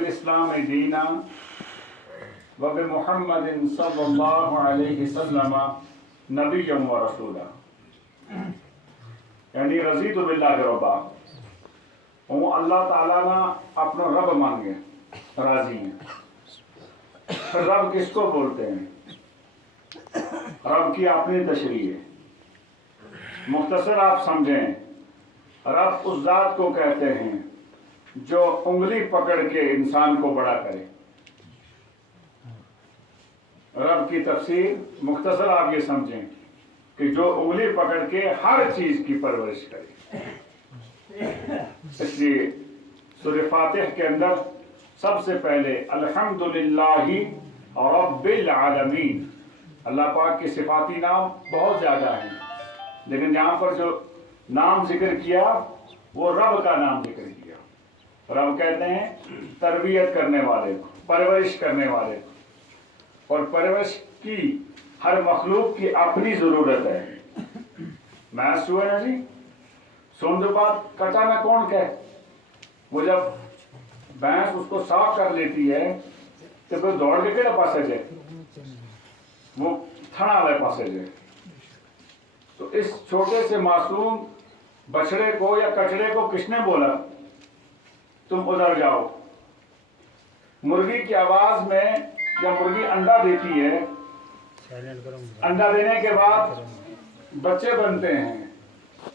وبالاسلام دینا وبمحمد صلی اللہ علیہ وسلم نبی و رسولا. یعنی رضیت باللہ ربا، وہ اللہ تعالیٰ نا اپنا رب مانگے راضی ہیں. پھر رب کس کو بولتے ہیں؟ رب کی اپنی تشریح ہے. مختصر آپ سمجھیں، رب اس ذات کو کہتے ہیں جو انگلی پکڑ کے انسان کو بڑا کرے. رب کی تفسیر مختصر آپ یہ سمجھیں کہ جو انگلی پکڑ کے ہر چیز کی پرورش کرے. اس لیے سورہ فاتح کے اندر سب سے پہلے الحمدللہ رب العالمین. اللہ پاک کے صفاتی نام بہت زیادہ ہیں، لیکن یہاں پر جو نام ذکر کیا وہ رب کا نام ذکر کیا. رب کہتے ہیں تربیت کرنے والے کو، پرورش کرنے والے کو. اور پرورش کی ہر مخلوق کی اپنی ضرورت ہے. محض ہوا نا جی، سوند بات کٹا نہ کون کہ وہ جب بھینس اس کو صاف کر لیتی ہے تو پھر دوڑ کے کہڑا پاسے جائے، وہ تھنا والے پاسے جائے. تو اس چھوٹے سے معصوم بچڑے کو یا کچڑے کو کس نے بولا تم ادھر جاؤ؟ مرغی کی آواز میں جب مرغی انڈا دیتی ہے، انڈا دینے کے بعد بچے بنتے ہیں،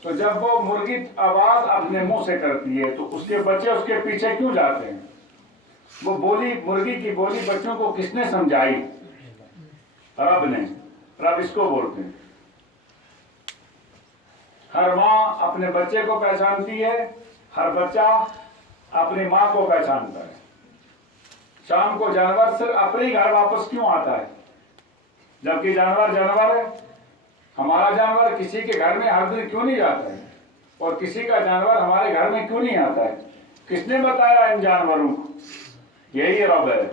تو جب وہ مرغی آواز اپنے منہ سے کرتی ہے تو اس کے بچے اس کے پیچھے کیوں جاتے ہیں؟ وہ بولی، مرغی کی بولی بچوں کو کس نے سمجھائی؟ رب نے. رب اس کو بولتے ہیں. ہر ماں اپنے بچے کو پہچانتی ہے، ہر بچہ اپنی ماں کو پہچانتا ہے. شام کو جانور صرف اپنے گھر واپس کیوں آتا ہے جبکہ جانور جانور ہے؟ ہمارا جانور کسی کے گھر میں ہر دن کیوں نہیں جاتا ہے اور کسی کا جانور ہمارے گھر میں کیوں نہیں آتا ہے؟ کس نے بتایا ان جانوروں کو؟ یہی رب ہے.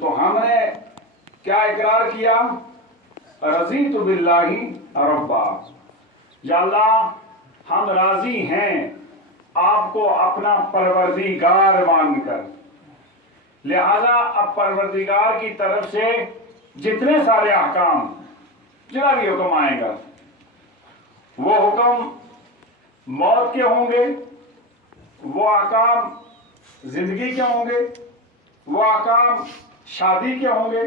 تو ہم نے کیا اقرار کیا؟ رضیت باللہ ربا. یا اللہ ہم راضی ہیں آپ کو اپنا پروردگار مان کر. لہذا اب پروردگار کی طرف سے جتنے سارے احکام، جتنا بھی حکم آئے گا، وہ حکم موت کے ہوں گے، وہ احکام زندگی کے ہوں گے، وہ احکام شادی کے ہوں گے،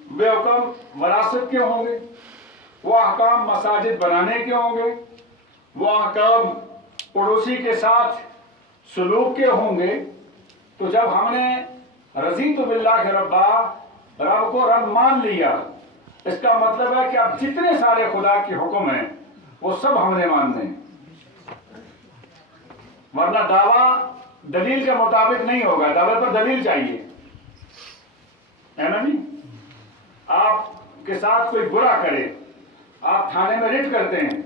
وہ حکم وراثت کے ہوں گے، وہ احکام مساجد بنانے کے ہوں گے، وہ احکام پڑوسی کے ساتھ سلوک کے ہوں گے. تو جب ہم نے رضیت باللہ ربا، رب کو رب مان لیا، اس کا مطلب ہے کہ اب جتنے سارے خدا کے حکم ہیں وہ سب ہم نے ماننے. ورنہ دعویٰ دلیل کے مطابق نہیں ہوگا، دعوے پر دلیل چاہیے، ہے نا جی؟ آپ کے ساتھ کوئی برا کرے، آپ تھانے میں ریٹ کرتے ہیں،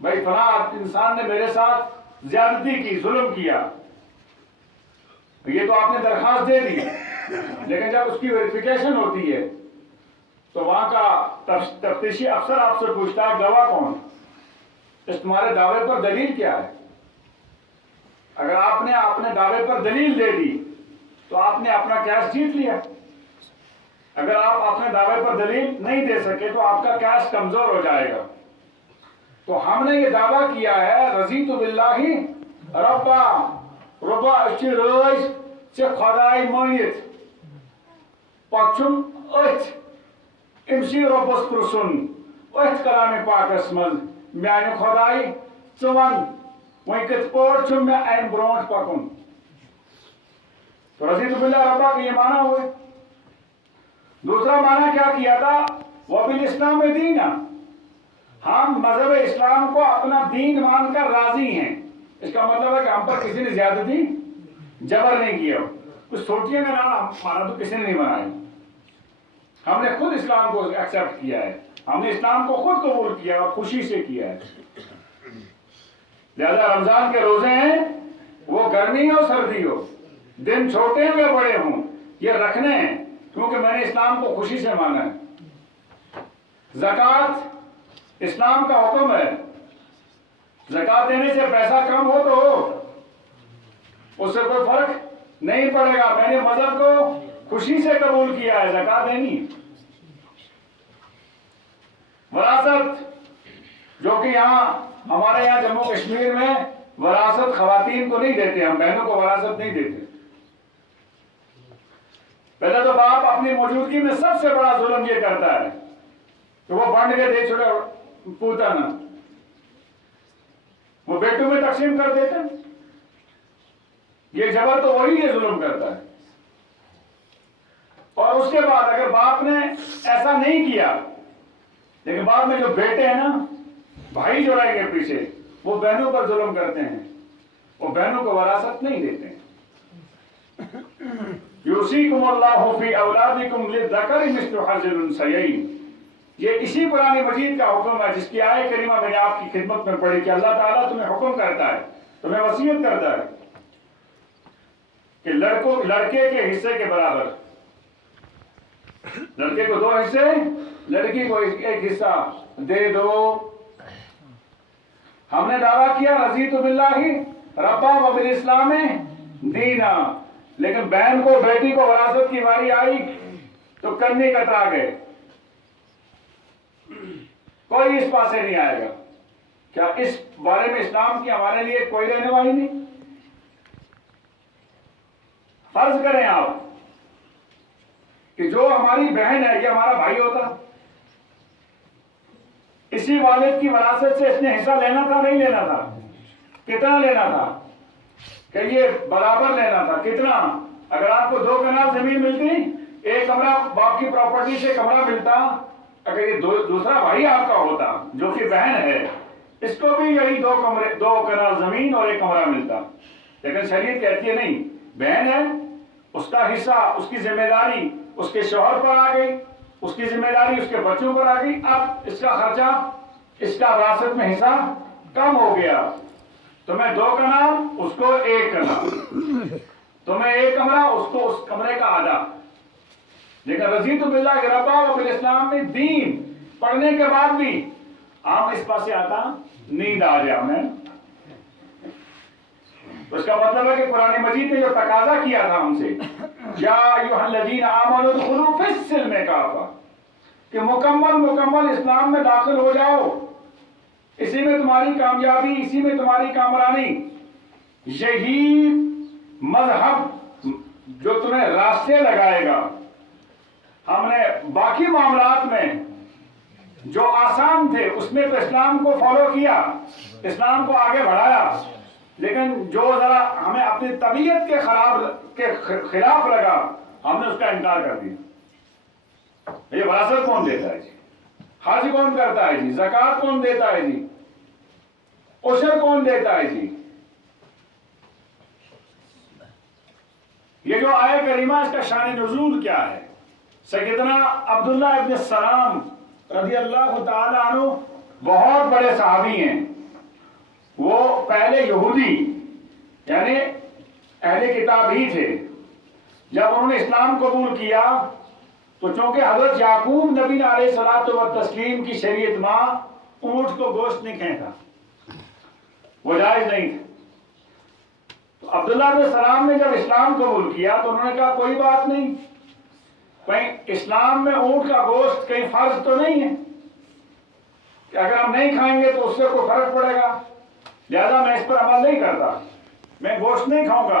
بھائی فلاں انسان نے میرے ساتھ زیادتی کی، ظلم کیا، یہ تو آپ نے درخواست دے دی، لیکن جب اس کی ویریفیکیشن ہوتی ہے تو وہاں کا تفتیشی افسر آپ سے پوچھتا ہے گواہ کون؟ اس تمہارے دعوے پر دلیل کیا ہے؟ اگر آپ نے اپنے دعوے پر دلیل دے دی تو آپ نے اپنا کیس جیت لیا. اگر آپ اپنے دعوے پر دلیل نہیں دے سکے تو آپ کا کیس کمزور ہو جائے گا. تو ہم نے یہ دعویٰ کیا ہے رضیت باللہ ربا. ربا اچھی رٲض ژےٚ خۄداے مٲنِتھ پتہٕ چھُم أتھۍ أمسٕے رۄبس پرٕٛژھُن أتھۍ کلامِ پاکس منٛز میانہِ خۄداے ژٕ ون وۄنۍ کِتھ پٲٹھۍ چھُم مےٚ امہِ برونٛٹھ پکُن. تو رضیت باللہ ربا کا یہ معنی ہوئے. دوسرا معنی کیا کیا تھا؟ وبالاسلام دینا. ہم مذہب اسلام کو اپنا دین مان کر راضی ہیں. اس کا مطلب ہے کہ ہم پر کسی نے زیادتی جبر نہیں کیا. کچھ سوچیے گا نا، ہمارا تو کسی نے نہیں بنایا، ہم نے خود اسلام کو ایکسپٹ کیا ہے، ہم نے اسلام کو خود قبول کیا اور خوشی سے کیا ہے. لہذا رمضان کے روزے ہیں، وہ گرمی ہو سردی ہو، دن چھوٹے ہوں یا بڑے ہوں، یہ رکھنے ہیں کیونکہ میں نے اسلام کو خوشی سے مانا ہے. زکوٰۃ اسلام کا حکم ہے. زکوٰۃ دینے سے پیسہ کم ہو تو ہو، اس سے کوئی فرق نہیں پڑے گا. میں نے مذہب کو خوشی سے قبول کیا ہے, زکات دینی ہے. وراثت جو کہ یہاں ہمارے یہاں جموں کشمیر میں وراثت خواتین کو نہیں دیتے, ہم بہنوں کو وراثت نہیں دیتے. پہلے تو باپ اپنی موجودگی میں سب سے بڑا ظلم یہ کرتا ہے کہ وہ بانٹ کے دے چھوڑا پوتانا, وہ بیٹوں میں تقسیم کر دیتے. یہ جبر تو وہی یہ ظلم کرتا ہے. اور اس کے بعد اگر باپ نے ایسا نہیں کیا, لیکن بعد میں جو بیٹے ہیں نا, بھائی جو رہیں گے پیچھے, وہ بہنوں پر ظلم کرتے ہیں, وہ بہنوں کو وراثت نہیں دیتے ہیں. یوصیکم اللہ فی اولادکم للذکر مثل حظ الانثیین. یہ اسی قرآن مجید کا حکم ہے جس کی آیت کریمہ میں نے آپ کی خدمت میں پڑھی کہ اللہ تعالیٰ تمہیں حکم کرتا ہے, تمہیں وصیت کرتا ہے کہ لڑکے کے حصے کے برابر, لڑکے کو 2 حصے, لڑکی کو 1 حصہ دے دو. ہم نے دعویٰ کیا رضیت باللہ ربا و بالاسلام دینا, لیکن بہن کو, بیٹی کو وراثت کی باری آئی تو کنی کترا گئے. کوئی اس پاس سے نہیں آئے گا. کیا اس بارے میں اسلام کی ہمارے لیے کوئی رہنے والی نہیں؟ فرض کریں آپ کہ جو ہماری بہن ہے یہ ہمارا بھائی ہوتا, اسی والد کی وراثت سے اس نے حصہ لینا تھا نہیں لینا تھا؟ کتنا لینا تھا؟ کہ یہ برابر لینا تھا. کتنا؟ اگر آپ کو 2 کنال زمین ملتی, 1 کمرہ باپ کی پراپرٹی سے کمرہ ملتا, اگر یہ دوسرا بھائی آپ کا ہوتا جو کہ بہن ہے, اس کو بھی یہی 2 کنال زمین اور 1 کمرہ ملتا. لیکن شریعت کہتی ہے نہیں, بہن ہے, اس کا حصہ, اس کی ذمہ داری اس کے شوہر پر آ گئی, اس کی ذمہ داری اس کے بچوں پر آ گئی. اب اس کا خرچہ, اس کا وراثت میں حصہ کم ہو گیا. تمہیں 2 کنال, اس کو 1 کنال, تمہیں 1 کمرہ, اس کو اس کمرے کا آدھا. لیکن رضیت باللہ ربا و بالاسلام میں دین پڑھنے کے بعد بھی آپ اس پاس سے آتا نیند آ جائے ہمیں. تو اس کا مطلب ہے کہ قرآن مجید نے جو تقاضا کیا تھا ہم سے, یا ایھا الذین آمنوا ادخلوا فی السلم کافہ, کہ مکمل اسلام میں داخل ہو جاؤ, اسی میں تمہاری کامیابی, اسی میں تمہاری کامرانی. یہی مذہب جو تمہیں راستے لگائے گا. ہم نے باقی معاملات میں جو آسان تھے اس میں تو اسلام کو فالو کیا, اسلام کو آگے بڑھایا, لیکن جو ذرا ہمیں اپنی طبیعت کے خلاف لگا, ہم نے اس کا انکار کر دیا. یہ وراثت کون دیتا ہے جی؟ حج کون کرتا ہے جی؟ زکات کون دیتا ہے جی؟ عشر کون دیتا ہے جی؟ یہ جو آیہ کریمہ, اس کا شان نزول کیا ہے؟ سیدنا عبداللہ ابن السلام رضی اللہ تعالی عنہ بہت بڑے صحابی ہیں. وہ پہلے یہودی یعنی اہل کتاب ہی تھے. جب انہوں نے اسلام قبول کیا تو چونکہ حضرت یعقوب نبی علیہ الصلوۃ والتسلیم کی شریعت ماں اونٹ کو گوشت نہیں کھاتا, وہ جائز نہیں تھا. تو عبداللہ بن سلام نے جب اسلام قبول کیا تو انہوں نے کہا کوئی بات نہیں, کہیں اسلام میں اونٹ کا گوشت کہیں فرض تو نہیں ہے کہ اگر ہم نہیں کھائیں گے تو اس سے کوئی فرق پڑے گا, لہذا میں اس پر عمل نہیں کرتا, میں گوشت نہیں کھاؤں گا,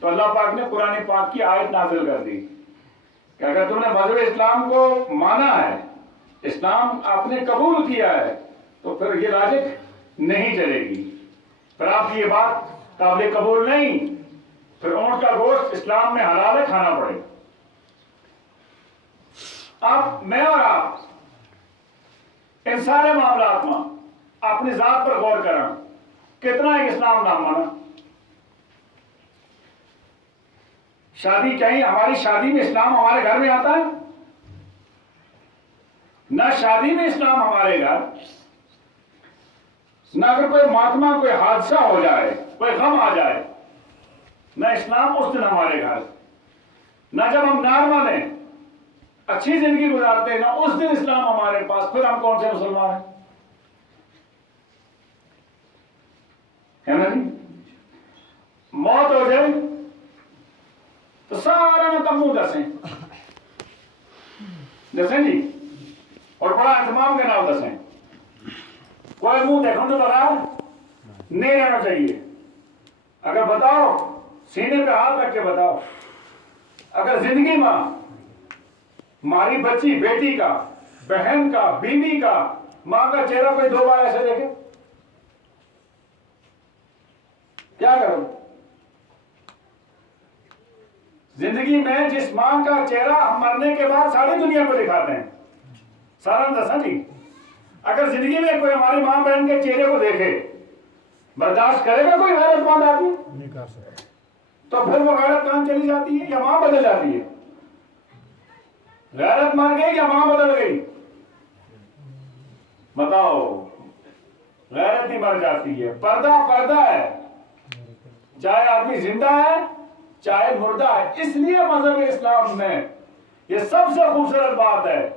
تو اللہ پاک نے قرآن پاک کی آیت نازل کر دی کہ اگر تم نے مذہب اسلام کو مانا ہے, اسلام آپ نے قبول کیا ہے, تو پھر یہ لاجک نہیں چلے گی, پھر آپ کی یہ بات قابل قبول نہیں, پھر اونٹ کا گوشت اسلام میں حلال ہے, کھانا پڑے گا. اب میں اور آپ ان سارے معاملات میں اپنی ذات پر غور کریں, کتنا ایک اسلام نہ مانا. شادی کہیں ہماری شادی میں اسلام ہمارے گھر میں آتا ہے؟ نہ شادی میں اسلام ہمارے گھر, نہ اگر کوئی ماتما, کوئی حادثہ ہو جائے, کوئی غم آ جائے, نہ اسلام اس دن ہمارے گھر. نہ جب ہم نارمل ہیں, اچھی زندگی گزارتے ہیں, نہ اس دن اسلام ہمارے پاس. پھر ہم کون سے مسلمان ہیں؟ ہے نا جی؟ موت ہو جائے تو سارا نے تم منہ دسیں جی، اور بڑا اہتمام کے نام دسیں. کوئی منہ دیکھو تو بتا نہیں رہنا چاہیے. اگر بتاؤ سینے پہ ہاتھ رکھ کے بتاؤ، اگر زندگی میں ہماری بچی، بیٹی کا، بہن کا، بیوی کا، ماں کا چہرہ کوئی 2 بار ایسے دیکھے، کیا کرو؟ زندگی میں جس ماں کا چہرہ ہم مرنے کے بعد ساری دنیا کو دکھاتے ہیں، سارا دسا جی، اگر زندگی میں کوئی ہماری ماں بہن کے چہرے کو دیکھے، برداشت کرے گا کوئی غیرت مند آدمی؟ نہیں کر سکتا. تو پھر وہ غیرت کہاں چلی جاتی ہے یا ماں بدل جاتی ہے؟ غیرت مر گئی یا ماں بدل گئی؟ بتاؤ. غیرت ہی مر جاتی ہے. پردہ پردہ ہے، چاہے آدمی زندہ ہے چاہے مردہ ہے. اس لیے مذہب اسلام میں یہ سب سے خوبصورت بات ہے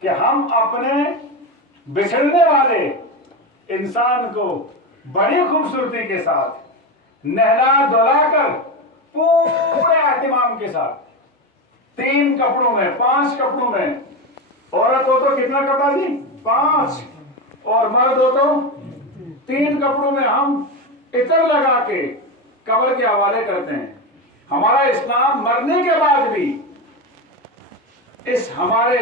کہ ہم اپنے بچھڑنے والے انسان کو بڑی خوبصورتی کے ساتھ نہلا دھلا کر پورے اہتمام کے ساتھ 3 کپڑوں میں 5 کپڑوں میں، عورت ہو تو کتنا کپڑا جی؟ 5، اور مرد ہو تو 3 کپڑوں میں ہم عطر لگا کے قبر کے حوالے کرتے ہیں. ہمارا اسلام مرنے کے بعد بھی اس ہمارے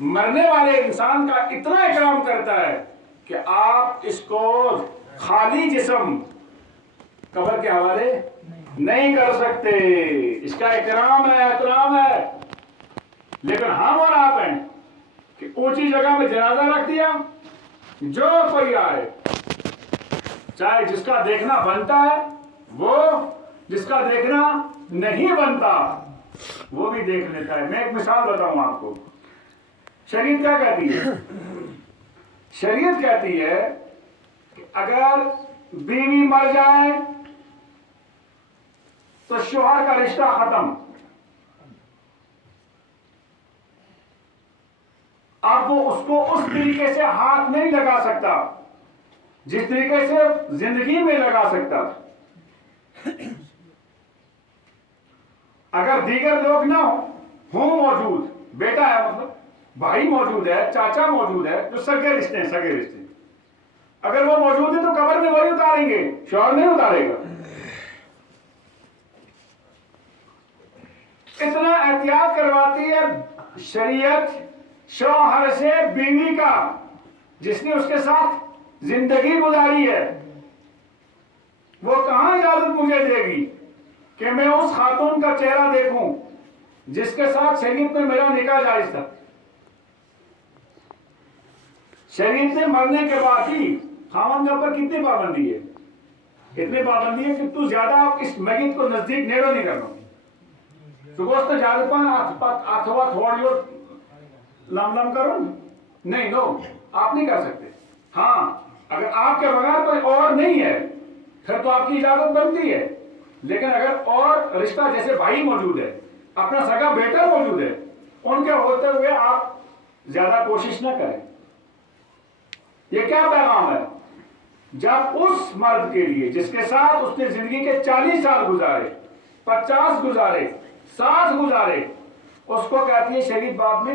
مرنے والے انسان کا اتنا اکرام کرتا ہے کہ آپ اس کو خالی جسم قبر کے حوالے نہیں کر سکتے. اس کا اکرام ہے، احترام ہے. لیکن ہم اور آپ ہیں کہ اونچی جگہ میں جنازہ رکھ دیا، جو کوئی آئے، چاہے جس کا دیکھنا بنتا ہے وہ، جس کا دیکھنا نہیں بنتا وہ بھی دیکھ لیتا ہے. میں ایک مثال بتاؤں آپ کو. شریعت کیا کہتی ہے؟ شریعت کہتی ہے کہ اگر بیوی مر جائے تو شوہر کا رشتہ ختم. اب وہ اس کو اس طریقے سے ہاتھ نہیں لگا سکتا جس طریقے سے زندگی میں لگا سکتا. اگر دیگر لوگ نہ ہوں موجود، بیٹا ہے مطلب بھائی موجود ہے، چاچا موجود ہے، جو سگے رشتے ہیں، سگے رشتے، اگر وہ موجود ہے تو قبر میں وہی اتاریں گے، شوہر نہیں اتارے گا. اتنا احتیاط کرواتی ہے شریعت شوہر سے بیوی کا جس نے اس کے ساتھ زندگی گزاری ہے. وہ کہاں اجازت مجھے دے گی کہ میں اس خاتون کا چہرہ دیکھوں جس کے ساتھ شریعت میں میرا نکاح جائز تھا. شریعت میں مرنے کے بعد ہی خاوند کے اوپر کتنی پابندی ہے؟ اتنی پابندی ہے کہ تو زیادہ اس میت کو نزدیک نیڑو نہیں کرنا. گوشت زیادہ پان اتوا تھوڑی لم لم کرو نہیں، نو آپ نہیں کر سکتے. ہاں اگر آپ کے بغیر کوئی اور نہیں ہے پھر تو آپ کی اجازت بنتی ہے. لیکن اگر اور رشتہ جیسے بھائی موجود ہے، اپنا سگا بیٹا موجود ہے، ان کے ہوتے ہوئے آپ زیادہ کوشش نہ کریں. یہ کیا پیغام ہے؟ جب اس مرد کے لیے جس کے ساتھ اس نے زندگی کے 40 سال گزارے، 50 گزارے، 60 گزارے، اس کو کہتی ہے شریعت بات میں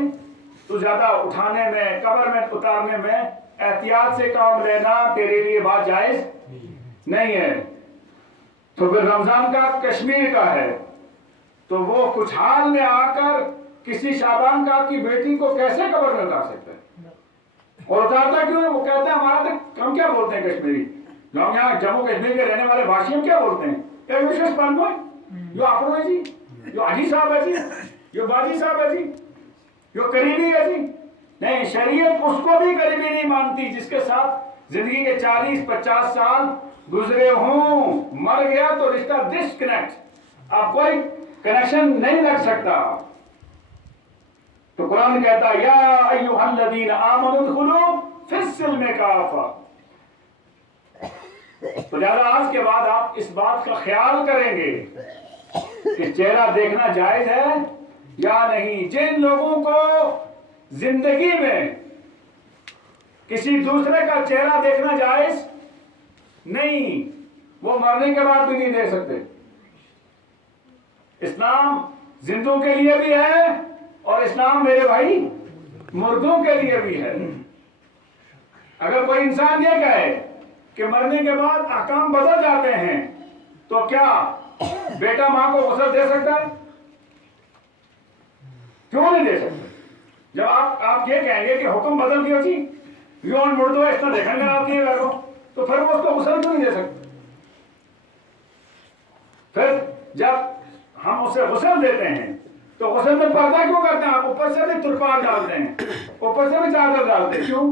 تو زیادہ اٹھانے میں، قبر میں اتارنے میں احتیاط سے کام لینا تیرے لیے بات جائز نہیں ہے. تو پھر رمضان کا کشمیر کا ہے تو وہ کچھ حال میں آ کر کسی شابان کا کی بیٹی کو کیسے قبر میں اتار سکتا ہے؟ اور اتارتا کیوں ہے؟ وہ کہتے ہیں ہمارا تو ہم کیا بولتے ہیں کشمیری، جو ہم یہاں جموں کشمیر کے رہنے والے بھاشی ہم کیا بولتے ہیں؟ ایک وشیش پن کو جو اپنو ہے جی، جو حاجی صاحب ہے جی، جو باجی صاحب ہے جی، جو قریبی ہے جی. نہیں، شریعت اس کو بھی قریبی نہیں مانتی جس کے ساتھ زندگی کے 40-50 سال گزرے ہوں. مر گیا تو رشتہ ڈسکنیکٹ، اب کوئی کنیکشن نہیں لگ سکتا. تو قرآن کہتا ہے یا ایھا الذین آمنوا ادخلوا فی السلم کافہ. تو لہذا آج کے بعد آپ اس بات کا خیال کریں گے کہ چہرہ دیکھنا جائز ہے یا نہیں. جن لوگوں کو زندگی میں کسی دوسرے کا چہرہ دیکھنا جائز نہیں، وہ مرنے کے بعد بھی نہیں دے سکتے۔ اسلام زندوں کے لیے بھی ہے اور اسلام میرے بھائی مردوں کے لیے بھی ہے۔ اگر کوئی انسان یہ کہے کہ مرنے کے بعد احکام بدل جاتے ہیں تو کیا بیٹا ماں کو غسل دے سکتا ہے؟ کیوں نہیں دے سکتا؟ جب آپ یہ کہیں گے کہ حکم بدل گیا جی یون مردو اس طرح دیکھیں گے آپ یہ کرو تو پھر وہ اس کو غسل کیوں نہیں دے سکتے؟ پھر جب ہم اسے غسل دیتے ہیں تو غسل میں پردہ کیوں کرتے ہیں؟ آپ اوپر سے بھی ترپال ڈالتے ہیں، اوپر سے بھی چادر ڈالتے ہیں، کیوں؟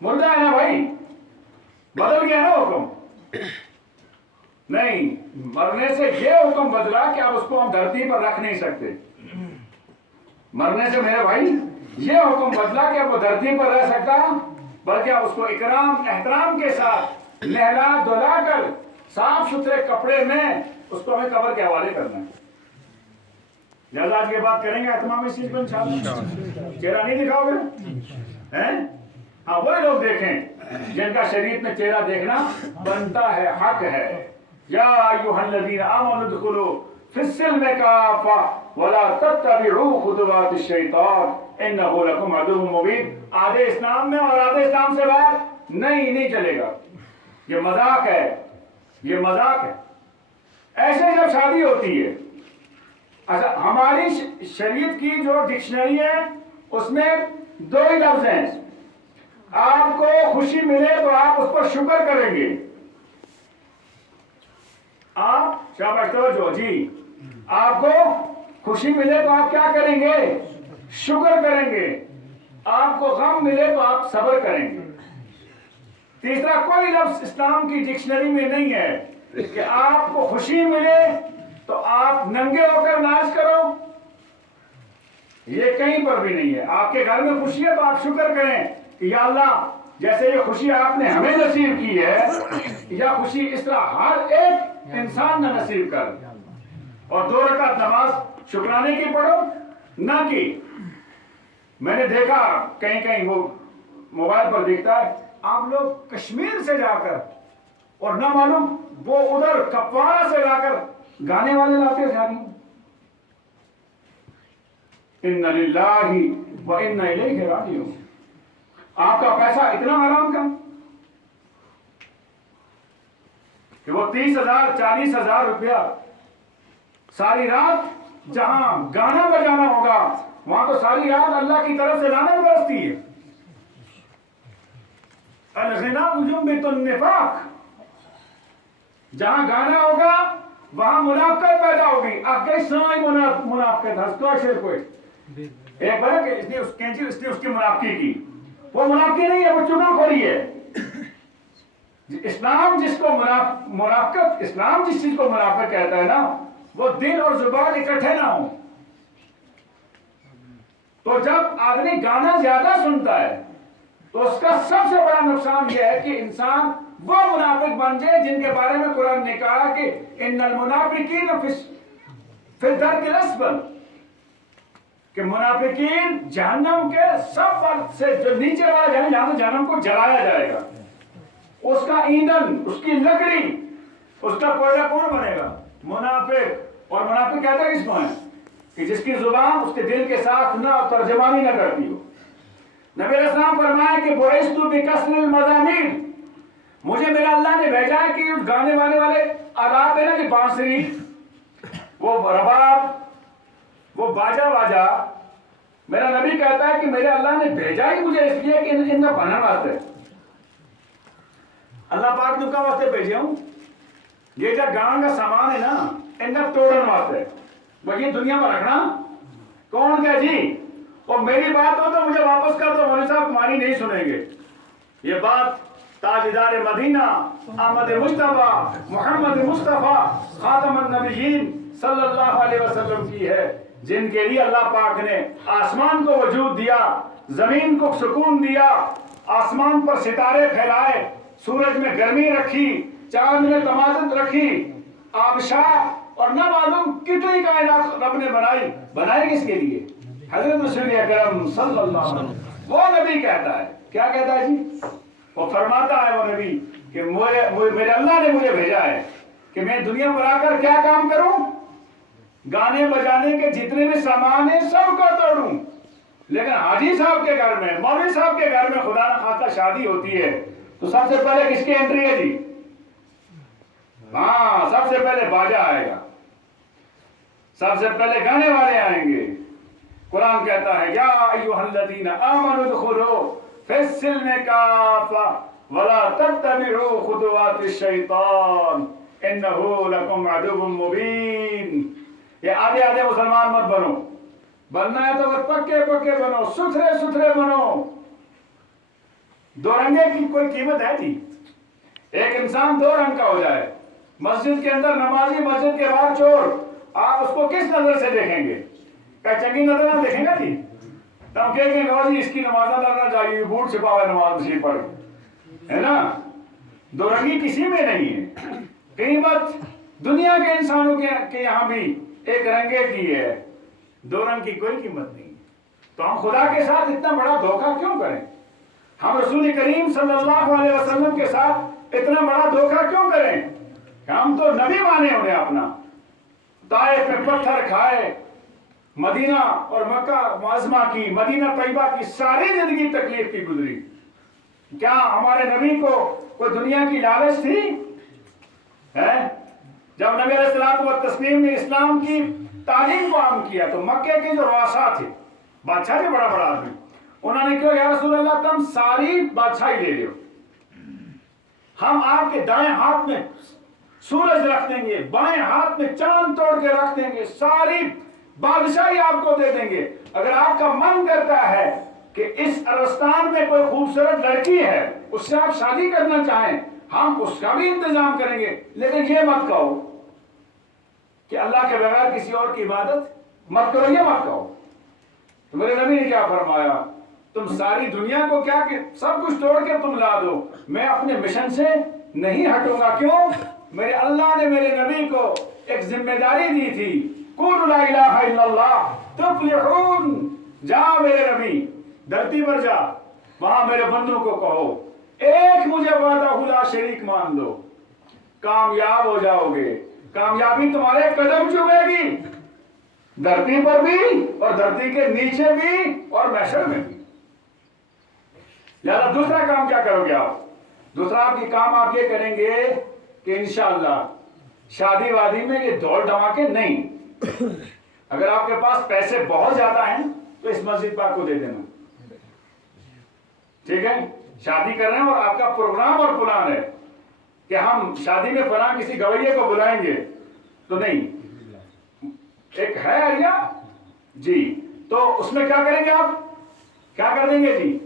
مردہ ہے نا بھائی، بدل گیا نا حکم۔ نہیں، مرنے سے یہ حکم بدلا کہ اب اس کو ہم دھرتی پر رکھ نہیں سکتے۔ مرنے سے میرے بھائی یہ حکم بدلا کہ اب وہ دھرتی پر رہ سکتا، بلکہ اب اس کو اکرام احترام کے ساتھ نہلا دھلا کر صاف ستھرے کپڑے میں اس کو ہمیں قبر کے حوالے کرنا ہے۔ لہٰذا آج کے بات کریں گے اہتمام اس چیز پر انشاءاللہ۔ چہرہ نہیں دکھاؤ گے؟ ہاں وہی لوگ دیکھیں جن کا شریعت میں چہرہ دیکھنا بنتا ہے، حق ہے۔ یا ایھا الذین آمنوا ادخلوا فی السلم کافہ ولا تتبعوا خطوات الشیطان انہ لکم عدو مبین۔ آدھے اسلام میں اور آدھے اسلام سے باہر نہیں چلے گا۔ یہ مذاق ہے، یہ مذاق ہے۔ ایسے جب شادی ہوتی ہے، اچھا ہماری شریعت کی جو ڈکشنری ہے اس میں دو ہی لفظ ہیں، آپ کو خوشی ملے تو آپ اس پر شکر کریں گے۔ آپ شاباش توجہ جی، آپ کو خوشی ملے تو آپ کیا کریں گے؟ شکر کریں گے۔ آپ کو غم ملے تو آپ صبر کریں گے۔ تیسرا کوئی لفظ اسلام کی ڈکشنری میں نہیں ہے کہ آپ کو خوشی ملے تو آپ ننگے ہو کر ناچ کرو، یہ کہیں پر بھی نہیں ہے۔ آپ کے گھر میں خوشی ہے تو آپ شکر کریں کہ یا اللہ جیسے یہ خوشی آپ نے ہمیں نصیب کی ہے یا خوشی اس طرح ہر ایک انسان نہ نصیب کر۔ اور 2 رکعت نماز شکرانے کی پڑھو، نہ کہ میں نے دیکھا کہیں وہ موبائل پر دیکھتا ہے آپ لوگ کشمیر سے جا کر اور نہ معلوم وہ ادھر کپوارہ سے لا کر گانے والے لاتے جانی۔ اِنَّ لِلَّهِ وَإِنَّ إِلَيْهِ رَاجِعُونَ۔ آپ کا پیسہ اتنا حرام کا کہ وہ 30,000 40,000 روپیہ ساری رات جہاں گانا بجانا ہوگا وہاں تو ساری رات اللہ کی طرف سے لعنت برستی ہے۔ الغنا جنبۃ النفاق، جہاں گانا ہوگا وہاں منافقت پیدا ہوگی۔ آپ کے سائیں منافقت ہسکا شیر کوئی ایک بار کہ اس نے اس کی منافقی کی، وہ منافقی نہیں ہے، وہ چگل خوری ہے۔ اسلام جس کو منافقت، اسلام جس چیز کو منافقت کہتا ہے نا، وہ دل اور زبان اکٹھے نہ ہوں۔ تو جب آدمی گانا زیادہ سنتا ہے تو اس کا سب سے بڑا نقصان یہ ہے کہ انسان وہ منافق بن جائے جن کے بارے میں قرآن نے کہا کہ ان المنافقین فی الدرک الاسفل، کہ منافقین جہنم کے سب سے جو نیچے والا جہنم، جہنم کو جلایا جائے گا، اس کا ایندھن، اس کی لکڑی، اس کا کوئلہ کون بنے گا؟ منافق۔ اور منافق کہتا ہے کس کو ہے؟ کہ جس کی زبان اس کے دل کے ساتھ نہ ترجمانی نہ کرتی ہو۔ نبی علیہ السلام فرمایا کہ بعثت بکسر المزامیر، مجھے میرا اللہ نے بھیجا ہے کہ گانے والے آلات ہے نا کہ بانسری، وہ رباب، وہ باجا، میرا نبی کہتا ہے کہ میرے اللہ نے بھیجا ہی مجھے اس لیے کہ ان کا بنانا واسطے، اللہ پاک نے کا واسطے بھیجا ہوں۔ یہ جو گان کا سامان ہے نا ان کا توڑن واسطے، وہی دنیا میں رکھنا کون کیا جی؟ اور میری بات ہو تو مجھے واپس کر دو، مولوی صاحب تمہاری نہیں سنیں گے۔ یہ بات تاجدار مدینہ احمد مجتبیٰ محمد مصطفیٰ خاتم النبیین صلی اللہ علیہ وسلم کی ہے، جن کے لیے اللہ پاک نے آسمان کو وجود دیا، زمین کو سکون دیا، آسمان پر ستارے پھیلائے، سورج میں گرمی رکھی، چاند میں تمازن رکھی، آبشار اور نہ معلوم کتنی کائنات رب نے بنائی کس کے لیے؟ حضرت رسول اکرم صلی اللہ علیہ وسلم۔ وہ نبی کہتا ہے، کیا کہتا ہے جی؟ وہ فرماتا ہے وہ نبی کہ میرے اللہ نے مجھے بھیجا ہے کہ میں دنیا پر آ کر کیا کام کروں؟ گانے بجانے کے جتنے بھی سامان ہیں سب کو توڑوں. لیکن حاجی صاحب کے گھر میں، مولوی صاحب کے گھر میں خدا نہ خواستہ شادی ہوتی ہے تو سب سے پہلے کس کی انٹری ہے جی؟ ہاں، سب سے پہلے باجا آئے گا، سب سے پہلے گانے والے آئیں گے. قرآن کہتا ہے یا ایھا الذین آمنوا ادخلوا فی السلم کافۃ ولا تتبعوا خطوات الشیطان انہ لکم عدو مبین. یہ آدھے آدھے مسلمان مت بنو، بننا ہے تو پکے پکے بنو، ستھرے ستھرے بنو. دو رنگے کی کوئی قیمت ہے جی؟ ایک انسان دو رنگ کا ہو جائے، مسجد کے اندر نمازی، مسجد کے باہر چور، آپ اس کو کس نظر سے دیکھیں گے؟ کیا چنگی نظر نہ دیکھیں گا جی؟ تم کہیں گے جی اس کی نماز ادا کرنا چاہیے، بوٹ چھپا ہوا نماز نصیب پڑھ، ہے نا؟ دو رنگی کسی میں نہیں ہے. قیمت دنیا کے انسانوں کے یہاں بھی ایک رنگے کی ہے، دو رنگ کی کوئی قیمت نہیں. تو ہم خدا کے ساتھ اتنا بڑا دھوکہ کیوں کریں؟ ہم رسول کریم صلی اللہ علیہ وسلم کے ساتھ اتنا بڑا دھوکہ کیوں کریں؟ ہم تو نبی مانے انہیں اپنا، طائف میں پتھر کھائے، مدینہ اور مکہ معظمہ کی، مدینہ طیبہ کی ساری زندگی تکلیف کی گزری. کیا ہمارے نبی کو کوئی دنیا کی لالچ تھی؟ جب نبی علیہ الصلوۃ والتسلیم نے اسلام کی تعلیم کو عام کیا تو مکے کے جو رؤساء تھے، بادشاہ تھے بڑا بڑا آدمی، انہوں نے کہا یا رسول اللہ تم ساری بادشاہی لے لو، ہم آپ کے دائیں ہاتھ میں سورج رکھ دیں گے، بائیں ہاتھ میں چاند توڑ کے رکھ دیں گے، ساری بادشاہی آپ کو دے دیں گے. اگر آپ کا من کرتا ہے کہ اس عربستان میں کوئی خوبصورت لڑکی ہے، اس سے آپ شادی کرنا چاہیں، ہم اس کا بھی انتظام کریں گے، لیکن یہ مت کہو کہ اللہ کے بغیر کسی اور کی عبادت مت کرو، یہ مت کہو. تو میرے نبی نے کیا فرمایا؟ تم ساری دنیا کو کیا کہ سب کچھ توڑ کے تم لا دو، میں اپنے مشن سے نہیں ہٹوں گا. کیوں؟ میرے اللہ نے میرے نبی کو ایک ذمہ داری دی تھی، قولوا لا الہ الا اللہ تفلحون. جا میرے نبی، دھرتی پر جا، وہاں میرے بندوں کو کہو ایک مجھے وحدہ لا شریک مان لو، کامیاب ہو جاؤ گے. کامیابی تمہارے قدم چومے گی، دھرتی پر بھی اور دھرتی کے نیچے بھی اور محشر میں بھی. لہذا دوسرا کام کیا کرو گے آپ؟ دوسرا آپ کی کام آپ یہ کریں گے کہ انشاءاللہ شادی وادی میں یہ دوڑ دھماکے نہیں. اگر آپ کے پاس پیسے بہت زیادہ ہیں تو اس مسجد پاک کو دے دینا، ٹھیک ہے؟ شادی کر رہے ہیں اور آپ کا پروگرام اور پلان ہے کہ ہم شادی میں فلاں کسی گویے کو بلائیں گے، تو نہیں، ایک ہے آئیڈیا جی، تو اس میں کیا کریں گے آپ؟ کیا کر دیں گے جی؟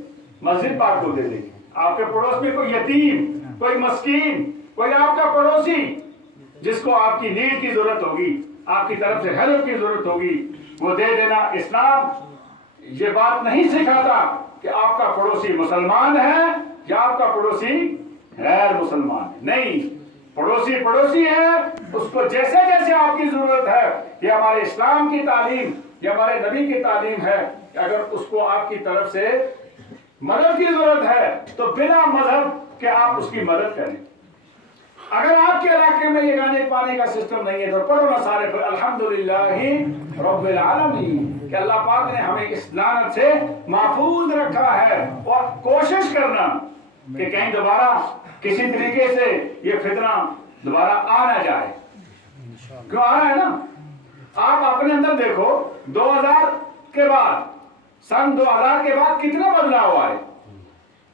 مسجد پاک کو دے دیں گے. آپ کے پڑوس میں کوئی یتیم، کوئی مسکین، کوئی آپ کا پڑوسی جس کو آپ کی نیڈ کی ضرورت ہوگی، آپ کی طرف سے ہیلپ کی ضرورت ہوگی، وہ دے دینا. اسلام یہ بات نہیں سکھاتا کہ آپ کا پڑوسی مسلمان ہے یا آپ کا پڑوسی غیر مسلمان ہے. نہیں، پڑوسی پڑوسی ہے، اس کو جیسے جیسے آپ کی ضرورت ہے. یہ ہمارے اسلام کی تعلیم، یہ ہمارے نبی کی تعلیم ہے کہ اگر اس کو آپ کی طرف سے مدد کی ضرورت ہے تو بلا مذہب کہ آپ اس کی مدد کریں. اگر آپ کے علاقے میں یہ گانے پانے کا سسٹم نہیں ہے تو پڑھو نا سارے پر الحمدللہ رب العالمین کہ اللہ پاک نے ہمیں اس لعنت سے محفوظ رکھا ہے. اور کوشش کرنا کہ کہیں دوبارہ کسی طریقے سے یہ فتنہ دوبارہ آ نہ جائے. کیوں آ رہا ہے نا؟ آپ اپنے اندر دیکھو 2000 کے بعد، سن 2000 کے بعد کتنا بدلاؤ آئے.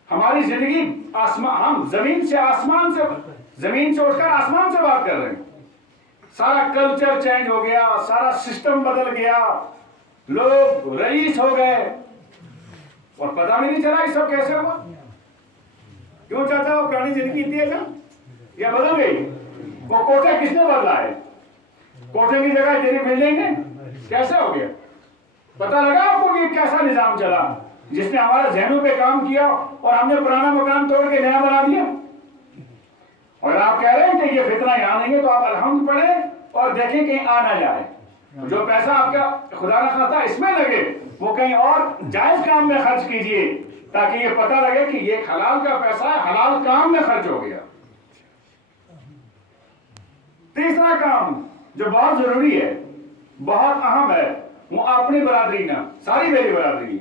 ہماری زندگی ہم زمین سے اٹھ کر آسمان سے بات کر رہے ہیں. سارا کلچر چینج ہو گیا، سارا سسٹم بدل گیا، لوگ رئیس ہو گئے اور پتہ بھی نہیں چلا یہ سب کیسے ہوا. کیوں چاہتا وہ پرانی زندگی تھی ہے یا بدل گئی؟ وہ کوٹھے کس نے بدلا ہے؟ کوٹھے کی جگہ تیری بلڈنگ ہے، کیسے ہو گیا؟ پتہ لگا آپ کو کہ کیسا نظام چلا جس نے ہمارے ذہنوں پہ کام کیا اور ہم نے پرانا مکان توڑ کے نیا بنا دیا. اور آپ کہہ رہے ہیں کہ یہ فتنہ یہاں نہیں ہے تو آپ الحمد پڑھیں اور دیکھیں کہیں آ نہ جائے. جو پیسہ آپ کا خدا نہ خواستہ اس میں لگے وہ کہیں اور جائز کام میں خرچ کیجئے تاکہ یہ پتہ لگے کہ یہ حلال کا پیسہ ہے، حلال کام میں خرچ ہو گیا. تیسرا کام جو بہت ضروری ہے، بہت اہم ہے، وہ اپنی برادری نہ، ساری میری برادری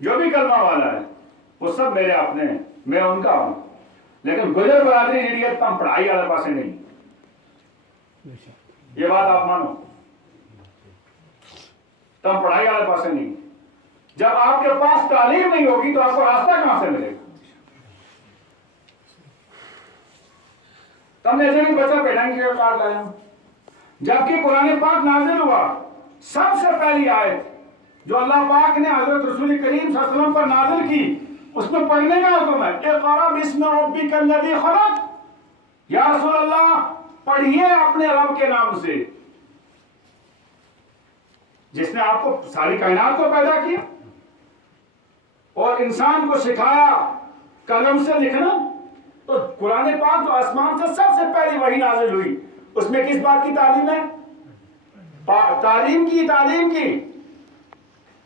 جو بھی کلمہ والا ہے وہ سب میرے اپنے ہیں، میں ان کا ہوں، لیکن گجر برادری جی ہے تم پڑھائی والے پاسے نہیں، یہ بات آپ مانو، تم پڑھائی والے پاسے نہیں۔ جب آپ کے پاس تعلیم نہیں ہوگی تو آپ کو راستہ کہاں سے ملے گا؟ تم نے ایسے بھی بچہ پیڈنگ کے کارڈ لایا، جبکہ قرآن پاک نازل ہوا، سب سے پہلی آیت جو اللہ پاک نے حضرت رسول کریم صلی اللہ علیہ وسلم پر نازل کی، اس میں پڑھنے کا حکم ہے، اقرأ باسم ربک الذی خلق، یا رسول اللہ پڑھیے اپنے رب کے نام سے جس نے آپ کو ساری کائنات کو پیدا کیا اور انسان کو سکھایا قلم سے لکھنا۔ تو قرآن پاک جو آسمان سے سب سے پہلی وحی نازل ہوئی، اس میں کس بات کی تعلیم ہے؟ تعلیم کی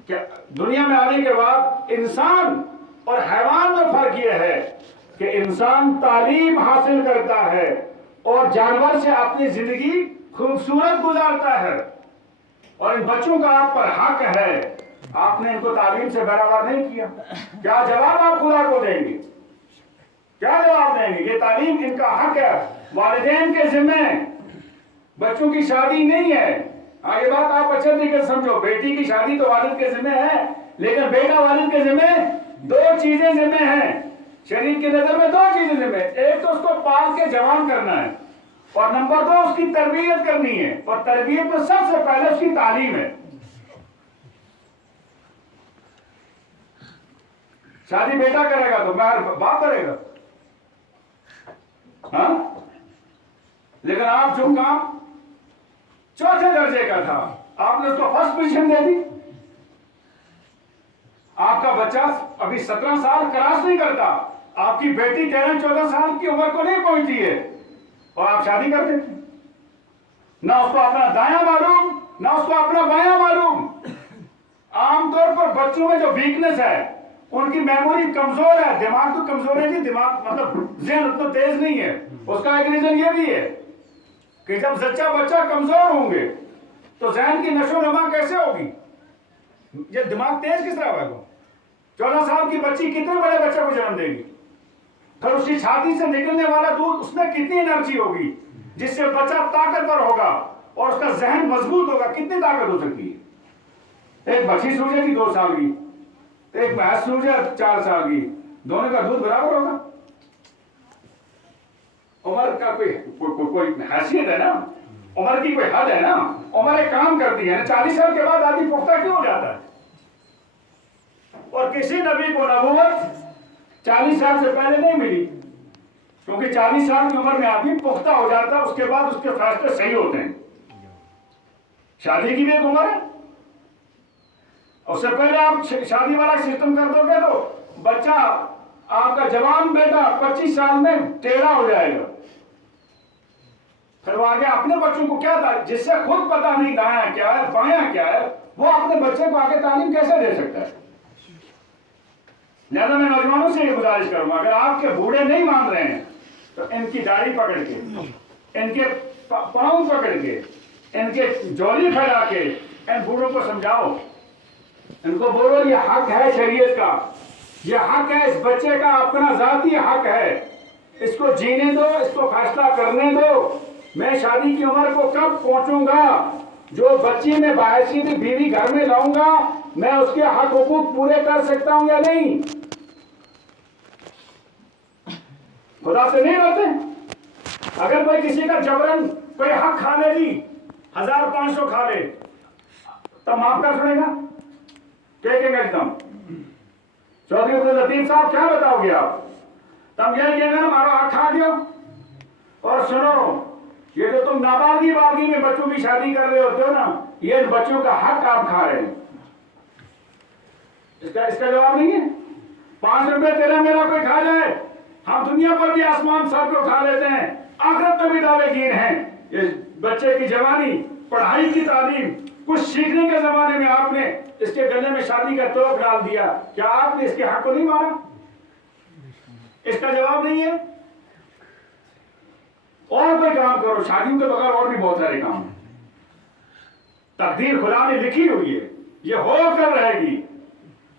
کہ دنیا میں آنے کے بعد انسان اور حیوان میں فرق یہ ہے کہ انسان تعلیم حاصل کرتا ہے اور جانور سے اپنی زندگی خوبصورت گزارتا ہے، اور ان بچوں کا آپ پر حق ہے، آپ نے ان کو تعلیم سے برابر نہیں کیا، کیا جواب آپ خدا کو دیں گے؟ کیا جواب دیں گے؟ یہ تعلیم ان کا حق ہے، والدین کے ذمہ، بچوں کی شادی نہیں ہے۔ ہاں یہ بات آپ اچھا طریقے سے سمجھو، بیٹی کی شادی تو والد کے ذمہ ہے، لیکن بیٹا والد کے ذمہ دو چیزیں ذمہ ہیں، شریعت کی نظر میں دو چیزیں ذمہ ہیں، ایک تو اس کو پال کے جوان کرنا ہے، اور نمبر دو اس کی تربیت کرنی ہے، اور تربیت میں سب سے پہلے اس کی تعلیم ہے۔ شادی بیٹا کرے گا تو باپ کرے گا، ہاں، لیکن آپ جو کام چوتھے درجے کا تھا آپ نے اس کو فرسٹ پوزیشن دے دی۔ آپ کا بچہ ابھی 17 سال کراس نہیں کرتا، آپ کی بیٹی 13-14 سال کی عمر کو نہیں پہنچتی ہے اور آپ شادی کر دیتے، نہ اس کو اپنا دایاں معلوم نہ اس کو اپنا بایاں معلوم۔ عام طور پر بچوں میں جو ویکنس ہے، ان کی میموری کمزور ہے، دماغ تو کمزور ہے، دماغ مطلب ذہن اتنا تیز نہیں ہے۔ اس کا ایک ریزن یہ بھی ہے کہ جب بچہ کمزور ہوں گے تو ذہن کی نشو و نما کیسے ہوگی؟ یہ دماغ تیز کس طرح ہوگا؟ 14 سال کی بچی کتنے بڑے بچے کو جنم دے گی؟ پھر اس کی چھاتی سے نکلنے والا دودھ، اس میں کتنی انرجی ہوگی جس سے بچہ طاقتور ہوگا اور اس کا ذہن مضبوط ہوگا؟ کتنی طاقت ہو سکتی ہے؟ ایک بچی سوجے گی 2 سال کی، ایک بھینس سوجے 4 سال کی، دونوں کا دودھ برابر ہوگا؟ عمر کا کوئی حیثیت ہے نا، عمر کی کوئی حد ہے نا، عمر ایک کام کرتی ہے نا۔ 40 سال کے بعد آدمی پختہ کیوں ہو جاتا ہے؟ اور کسی نبی کو نبوت 40 سال سے پہلے نہیں ملی، کیونکہ 40 سال کی عمر میں آدمی پختہ ہو جاتا ہے، اس کے بعد اس کے فیصلے صحیح ہوتے ہیں۔ شادی کی بھی ایک عمر ہے، اس سے پہلے آپ شادی والا سسٹم کر دو گے تو بچہ آپ کا جوان بیٹا 25 سال میں ٹیڑھا ہو جائے گا، پھر وہ آگے اپنے بچوں کو کیا تھا جس سے خود پتہ نہیں دایاں کیا ہے بایاں کیا ہے، وہ اپنے بچے کو آگے تعلیم کیسے دے سکتا ہے؟ لہذا میں نوجوانوں سے یہ گزارش کروں گا، اگر آپ کے بوڑھے نہیں مان رہے ہیں تو ان کی داڑھی پکڑ کے، ان کے پاؤں پکڑ کے، ان کے جولی پھیلا کے ان بوڑھوں کو سمجھاؤ، ان کو بولو یہ حق ہے شریعت کا، یہ حق ہے اس بچے کا، اپنا ذاتی حق ہے، اس کو جینے دو، اس کو فیصلہ کرنے دو۔ میں شادی کی عمر کو کب پہنچوں گا، جو بچی میں باحیثیت بیوی گھر میں لاؤں گا، میں اس کے حق حقوق پورے کر سکتا ہوں یا نہیں؟ خدا سے نہیں ڈرتے؟ اگر کوئی کسی کا جبرن کوئی حق کھا لے جی، 1500 کھا لے، تب معاف کر سکے گا؟ کہہ گا ایک دم چودھری عبد اللطیف صاحب کیا بتاؤ گے آپ؟ تم یہ کہہ گا ہمارا حق کھا گیا؟ اور سنو، یہ جو تم نابالغی میں بچوں کی شادی کر رہے ہوتے ہو نا، یہ بچوں کا حق آپ کھا رہے ہیں۔ اس کا جواب نہیں ہے؟ 5 روپے تیرا میرا کوئی کھا جائے، ہم دنیا پر بھی آسمان سر پہ اٹھا لیتے ہیں، آخرت میں بھی دعوے گیر ہیں۔ یہ بچے کی جوانی، پڑھائی کی تعلیم، کچھ سیکھنے کے زمانے میں آپ نے اس کے گلے میں شادی کا توق ڈال دیا، کیا آپ نے اس کے حق کو نہیں مانا؟ اس کا جواب نہیں ہے۔ اور کوئی کام کرو، شادیوں کے بغیر اور بھی بہت سارے کام ہیں. تقدیر خدا نے لکھی ہوئی ہے، یہ ہو کر رہے گی.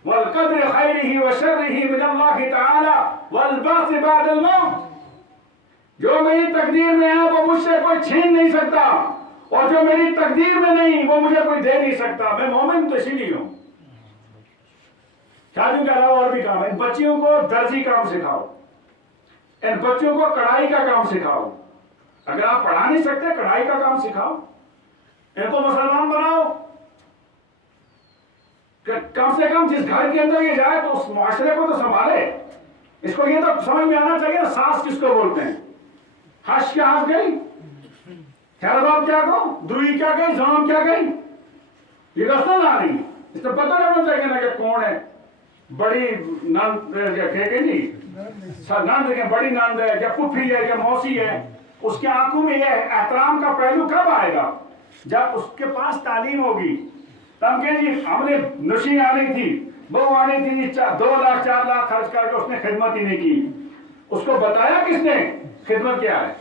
والقدر خیرہ وشرہ من اللہ تعالی والبعث بعد الموت. جو میری تقدیر میں ہے وہ مجھ سے کوئی چھین نہیں سکتا، اور جو میری تقدیر میں نہیں وہ مجھے کوئی دے نہیں سکتا. میں مومن تو اسی لیے ہوں. شادیوں کے علاوہ اور بھی کام ہے. ان بچیوں کو درزی کام سکھاؤ، ان بچوں کو کڑھائی کا کام سکھاؤ. اگر آپ پڑھا نہیں سکتے کڑھائی کا کام سکھاؤ. ان کو مسلمان بناؤ کہ کم سے کم جس گھر کے اندر یہ جائے تو اس معاشرے کو تو سنبھالے. اس کو یہ تو سمجھ میں آنا چاہیے نا ساس کس کو بولتے ہیں. ہش کیا ہنس گئی، خیر باب کیا کہو، دروئی کیا گئی، زام کیا گئی، یہ رسم آ رہی. اس کو پتہ لگنا چاہیے نا کہ کون ہے بڑی نند، نند بڑی نند ہے یا پھوپھی ہے یا موسی ہے. اس کے آنکھوں میں یہ احترام کا پہلو کب آئے گا؟ جب اس کے پاس تعلیم ہوگی. تب کہ جی ہم نے نشی آنی تھی، بہو آنی تھی، 2 لاکھ 4 لاکھ خرچ کر کے اس نے خدمت ہی نہیں کی. اس کو بتایا کس نے خدمت کیا ہے؟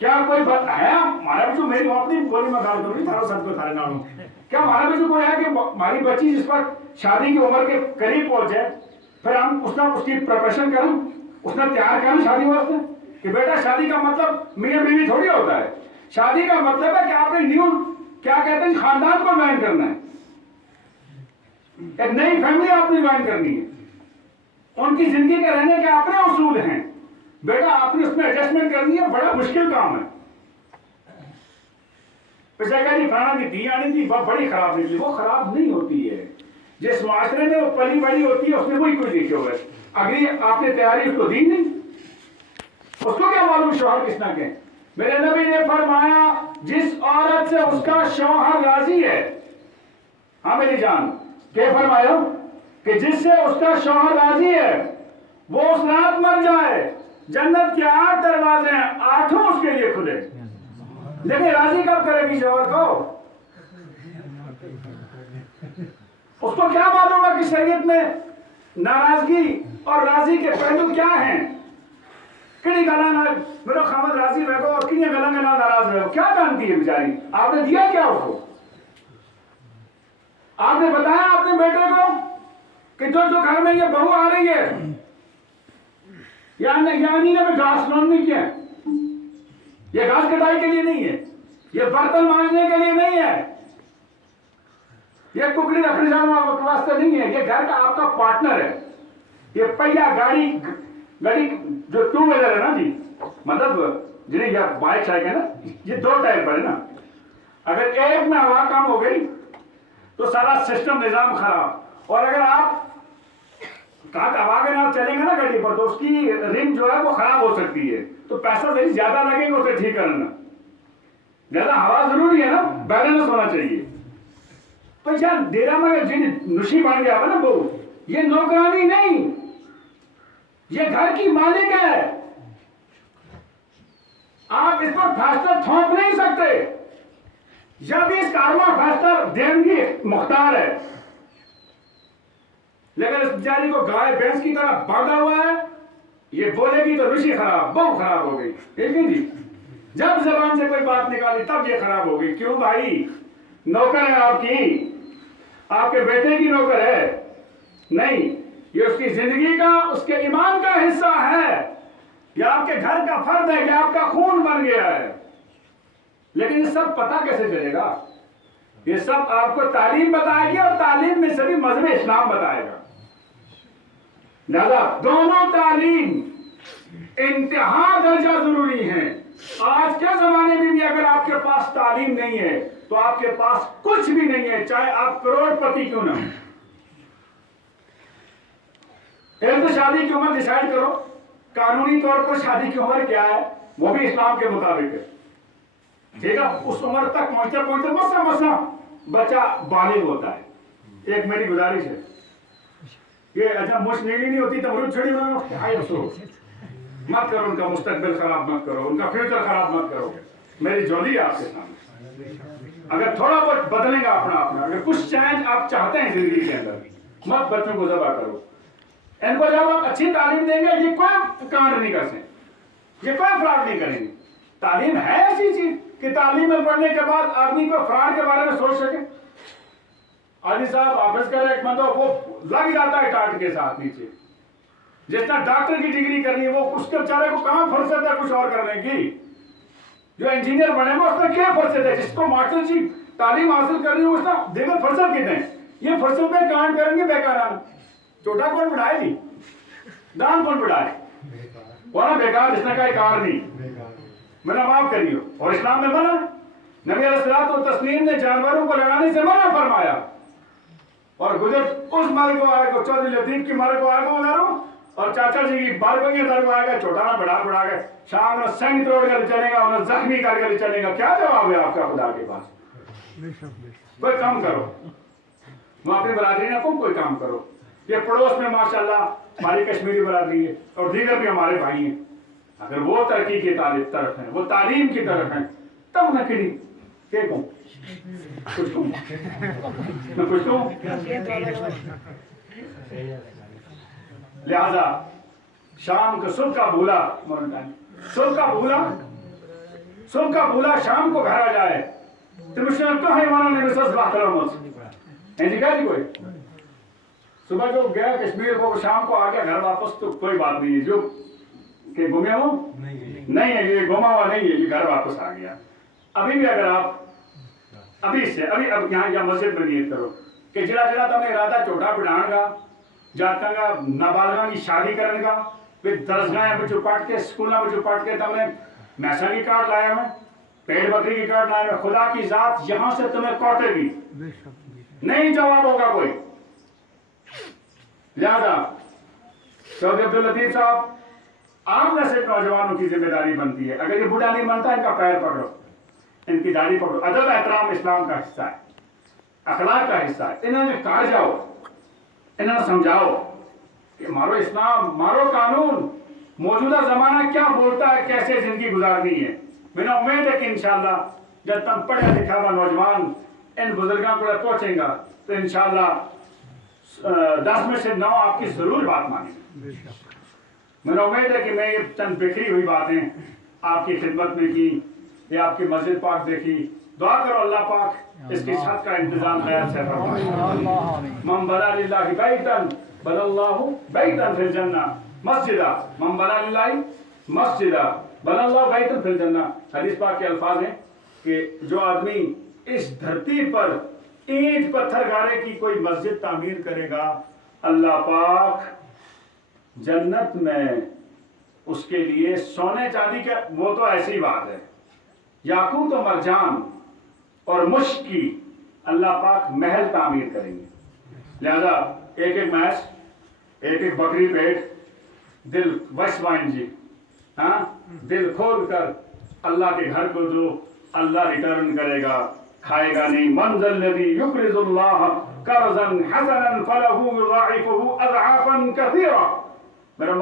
کیا کوئی ہے ہمارا بھی جو میری اپنی بولی میں گال کروں تھارو سب کو تھارے نام کیا ہمارا بھی جو کوئی ہے کہ ہماری بچی جس پر شادی کی عمر کے قریب پہنچے پھر ہم اس کی پریپریشن کریں، اس نے تیار کریں شادی واسطے کہ بیٹا شادی کا مطلب میاں بیوی تھوڑی ہوتا ہے. شادی کا مطلب ہے کہ آپ نے نیو کیا کہتے ہیں خاندان کو جوائن کرنا ہے، ایک نئی فیملی آپ نے جوائن کرنی ہے. ان کی زندگی کے رہنے کے اپنے اصول ہیں بیٹا، آپ نے اس میں ایڈجسٹمنٹ کرنی ہے. بڑا مشکل کام ہے. پچھلے کہا جی فلانا کی دھی آنی تھی بڑی خراب نکلی. وہ خراب نہیں ہوتی ہے، جس معاشرے میں وہ پلی بڑی ہوتی ہے اس میں وہی کوئی دیکھے ہوئے. اگر آپ نے تیاری اس کو دی نہیں، اس کو کیا معلوم شوہر کس نہ کہ. میرے نبی نے فرمایا جس عورت سے اس کا شوہر راضی ہے، ہاں میری جان کیا فرمایا کہ جس سے اس کا شوہر راضی ہے وہ اس رات مر جائے، جنت کے 8 دروازے ہیں، 8 اس کے لیے کھلے. لیکن راضی کب کرے گی شوہر کو؟ اس کو کیا معلوم ہے کہ شریعت میں ناراضگی اور راضی کے پہلو کیا ہیں؟ کڑی گلا نہ میرا خامد راضی رہے گا اور کنی گلا نہ ناراض رہے گا. کیا جانتی ہے بیچاری؟ آپ نے دیا کیا اس کو؟ آپ نے بتایا اپنے بیٹے کو کہ جو گھر میں یہ بہو آ رہی ہے یعنی میں گھاس نہیں کیا، یہ گھاس کٹائی کے لیے نہیں ہے، یہ برتن مانجنے کے لیے نہیں ہے، یہ ٹکڑی رکھنے جانے کے واسطے نہیں ہے. یہ گھر کا آپ کا پارٹنر ہے. یہ پہیا گاڑی جو 2 ویلر ہے نا جی، مطلب جنہیں یا بائک آئے گا نا، یہ 2 ٹائر پر ہے نا. اگر ایک میں ہوا کم ہو گئی تو سارا سسٹم نظام خراب. اور اگر آپ ہوا کے نام چلیں گے نا گاڑی پر تو اس کی رم جو ہے وہ خراب ہو سکتی ہے. تو پیسہ زیادہ لگے گا اسے ٹھیک کرنا. زیادہ ہوا ضروری ہے نا، بیلنس ہونا چاہیے. تو یار ڈیرا میں جن نشی بن گیا نا وہ یہ نوکرانی نہیں، یہ گھر کی مالک ہے. آپ اس پر فیصلہ تھوپ نہیں سکتے. جب اس کارواں فیصلہ دین کی مختار ہے، لیکن اس بیچاری کو گائے بھینس کی طرح باندھا ہوا ہے. یہ بولے گی تو رشی خراب، بہو خراب ہو گئی. دیکھیں جی جب زبان سے کوئی بات نکالی تب یہ خراب ہو گئی. کیوں بھائی؟ نوکر ہے آپ کی، آپ کے بیٹے کی نوکر ہے نہیں. یہ اس کی زندگی کا، اس کے ایمان کا حصہ ہے. یہ آپ کے گھر کا فرد ہے، یہ آپ کا خون بن گیا ہے. لیکن یہ سب پتہ کیسے چلے گا؟ یہ سب آپ کو تعلیم بتائے گی اور تعلیم میں سے بھی مذہب اسلام بتائے گا. لہذا دونوں تعلیم انتہا درجہ ضروری ہیں. آج کے زمانے میں بھی اگر آپ کے پاس تعلیم نہیں ہے تو آپ کے پاس کچھ بھی نہیں ہے، چاہے آپ کروڑ پتی کیوں نہ ہو. ایک تو شادی کی عمر ڈیسائیڈ کرو. قانونی طور پر شادی کی عمر کیا ہے وہ بھی اسلام کے مطابق ہے. ٹھیک ہے، اس عمر تک پہنچتے مسا بچہ بالغ ہوتا ہے. ایک میری گزارش ہے، یہ اچھا مجھ نیلی نہیں ہوتی تو مرد چھڑی ہونا مت کرو. ان کا مستقبل خراب مت کرو، ان کا فیوچر خراب مت کرو. میری جولی ہے آپ کے سامنے. اگر تھوڑا بہت بدلیں گا اپنا اگر کچھ چینج آپ چاہتے ہیں زندگی کے اندر، مت بچوں کو ذبح کرو. ان کو جب آپ اچھی تعلیم دیں گے یہ کوئی کانڈ نہیں کر سکتے. یہ کوئی فراڈ نہیں کریں گے. تعلیم ہے ایسی چیز کہ تعلیم میں پڑھنے کے بعد آدمی کو فراڈ کے بارے میں سوچ سکے. عادی صاحب آفس کا ایک بندہ وہ لگ جاتا ہے ٹاٹ کے ساتھ نیچے. جس نے ڈاکٹر کی ڈگری کرنی ہے وہ اس کے بیچارے کو کہاں فرصت ہے کچھ اور کرنے کی. جو انجینئر بنے گا اس میں کیا فرصت ہے. جس کو ماسٹر کی تعلیم حاصل کرنی ہے اس کا دیگر فرصت کتنے ہیں. یہ فرصت میں کانڈ کریں گے بیکارانہ. چھوٹا کون بڑھائے نہیں, دان کون بڑھائے, وہ نا بیکار جس نے کہا کار نہیں میرا معاف کریو. اور اسلام میں منع, نبی علیہ الصلوۃ والتسلیم نے جانوروں کو لڑانے سے منع فرمایا. اور گزر اس مر کو آئے گا, چودھری لطیف کی مر کو آئے گا ادھر, اور چاچا جی کی بارگاہ ادھر کو آئے گا, چھوٹا نہ بڑھا کے شام میں سنگ توڑ کر چلے گا, انہیں زخمی کر کے چلے گا. کیا جواب ہے آپ کا خدا کے پاس؟ کوئی کام کرو, وہاں اپنی برادری نہ کوئی کام کرو. یہ پڑوس میں ماشاءاللہ ہماری کشمیری برادری ہے اور دیگر بھی ہمارے بھائی ہیں. اگر وہ ترقی کی طرف ہیں, وہ تعلیم کی طرف ہیں, تب نہ کری کہوں کچھ کہوں میں کچھ کہوں. لہذا شام کو صبح کا بھولا, صبح کا بھولا شام کو گھر آ جائے تو مجھ سے تو ہے مانا نے مسز بات کرو مجھ سے کہا جی کوئی صبح جو گیا کشمیر کو شام کو آ گیا گھر واپس تو کوئی بات نہیں ہے. جو کہ گھومے ہو نہیں ہے, یہ گھوما ہوا نہیں ہے, یہ گھر واپس آ گیا. ابھی بھی اگر آپ اب یہاں مسجد میں نیت کرو کہ جڑا تم نے ارادہ چوٹا پڑھان گا جاتا گا نابالغاں کی شادی کرنے کا پھر درسگاہیں بچوں پاٹ کے سکولوں بچوں پاٹ کے تم نے میسا کی کارڈ لایا میں پیڑ بکری کی کارڈ لایا میں, خدا کی ذات یہاں سے تمہیں کوٹے گی, نہیں جواب ہوگا کوئی. لہذا چودھری عبداللطیف صاحب عام میں سے نوجوانوں کی ذمہ داری بنتی ہے. اگر یہ بوڑھا نہیں بنتا ان کا پیر پکڑو, ان کی داڑھی پکڑو. ادب احترام اسلام کا حصہ ہے, اخلاق کا حصہ ہے. انہوں نے کہا جاؤ, انہوں نے سمجھاؤ کہ مارو اسلام, مارو قانون, موجودہ زمانہ کیا بولتا ہے, کیسے زندگی گزارنی ہے. میں نے امید ہے کہ انشاءاللہ جب تم پڑھا لکھا ہوا نوجوان ان بزرگوں کو پہنچیں گا تو انشاءاللہ 10 میں سے 9 آپ کی ضرور بات مانیں گے. میں نے امید ہے کہ میں یہ چند بکھری ہوئی باتیں آپ کی خدمت میں کی, یہ آپ کی مسجد پاک دیکھی. دعا کرو اللہ پاک اس کی چھت کا انتظام خیر سے فرمائے. من بنا للہ بیتا بنا اللہ بیتا فی الجنہ مسجدہ, من بنا للہ مسجدہ بنا اللہ بیتا فی الجنہ. حدیث پاک کے الفاظ ہیں کہ جو آدمی اس دھرتی پر اینٹ پتھر گارے کی کوئی مسجد تعمیر کرے گا, اللہ پاک جنت میں اس کے لیے سونے چاندی کا, وہ تو ایسی بات ہے, یاقوت و مرجان اور مشک کی اللہ پاک محل تعمیر کریں گے. لہذا ایک میس, ایک بکری پیٹ, دل وسوائن جی, ہاں دل کھول کر اللہ کے گھر کو جو اللہ ریٹرن کرے گا کھائے گا نہیں. من ذا الذی یقرض اللہ قرضا حسنا فلہ یضاعفہ اضعافا کثیرا. میرا